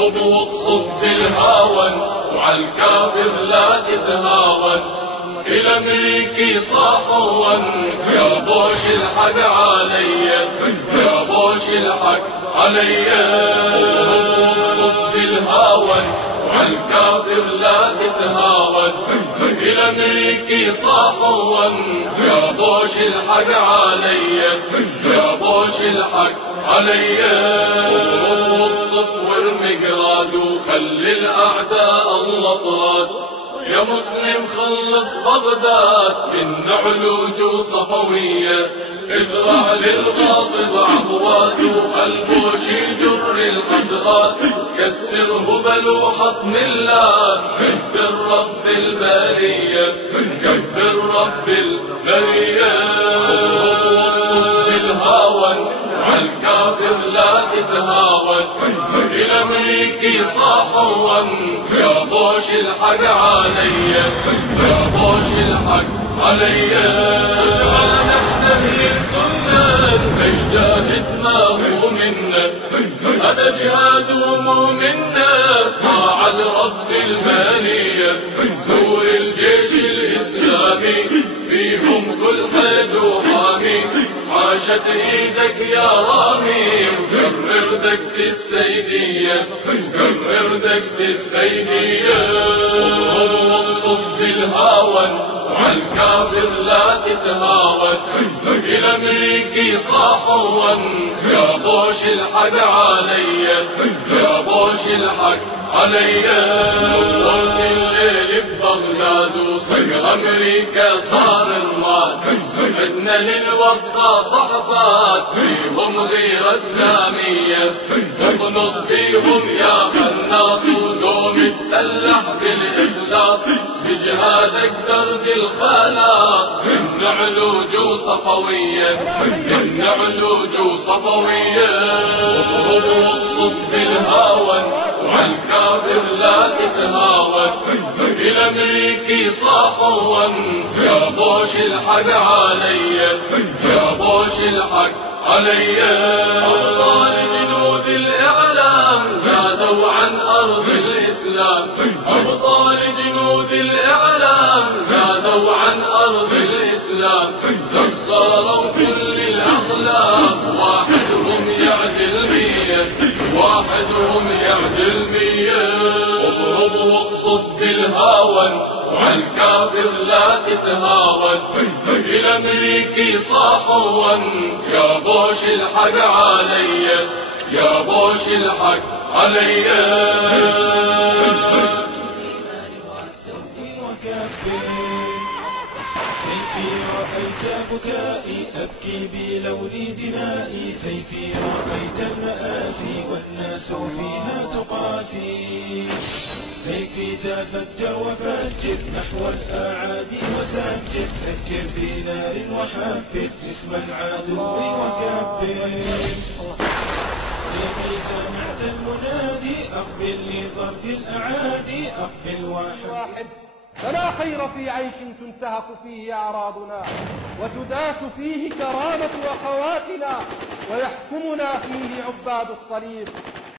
اضرب واقصف بالهاون وعالكافر لا تتهاون. إلى أمريكي صاحون يا بوش الحق عليا، يا بوش الحق عليا. واقصف بالهاون وعالكافر لا تتهاون. إلى أمريكي صاحون يا بوش الحق عليا، يا بوش الحق عليا. واقصف وارمي قراد وخلي الأعداء الله طراد. يا مسلم خلص بغداد من نعلوج وصفوية. ازرع للغاصب عبوات وخلبوش يجر الحسرات. كسر هبل وحطم اللات، كبر رب البرية، كبر رب البرية. واقصف بالهاون عالكافر لا تتهاون. إلى أمريكي صاحون يا بوش الحق عليا، يا بوش الحق عليا. نحن أهل السنة نجاهد ما هو منا، هذا جهاد ومو منا. طاعة لرب المانية، دور الجيش الإسلامي فيهم كل حد وحامي. عاشت ايدك يا رامي وكرر دقة السيدية، وكرر دقة السيدية. واقصف بالهاون وعالكافر لا تتهاون. إلى أمريكي صاحون يا بوش الحق عليا، يا بوش الحق عليا. نورت الليل ببغداد وصقر أمريكا صار رماد. عدنا للوطا صحفات فيهم غيرة إسلامية. اخنص بيهم يا خناص وقوم تسلح بالإخلاص. بجهادك درب الخلاص من علوج وصفوية، من علوج وصفوية. واضرب واقصف بالهاون وعالكافر لا تتهاون. إلى أمريكي صاحون يا بوش الحق عليا، يا بوش الحق عليا. أبطال جنود الإعلام زادوا عن أرض الإسلام. أبطال جنود الإعلام زادوا عن أرض الإسلام. سخروا كل الأقلام، واحدهم يعدل 100، واحدهم يعدل 100. اضرب واقصف بالهاون وعالكافر لا تتهاون. إلى أمريكي صاحون يا بوش الحق عليا، يا بوش الحق عليا. سيفي رأيت بكائي أبكي بلون دمائي. سيفي رأيت المآسي والناس فيها تقاسي. سيفي تفجر وفجر نحو الأعادي وسجر. سجر بنار وحبر جسم العدو وكبر. سيفي سمعت المنادي أقبل لضرب الأعادي. أقبل واحد. فلا خير في عيش تنتهك فيه أعراضنا وتداس فيه كرامة أخواتنا ويحكمنا فيه عباد الصليب.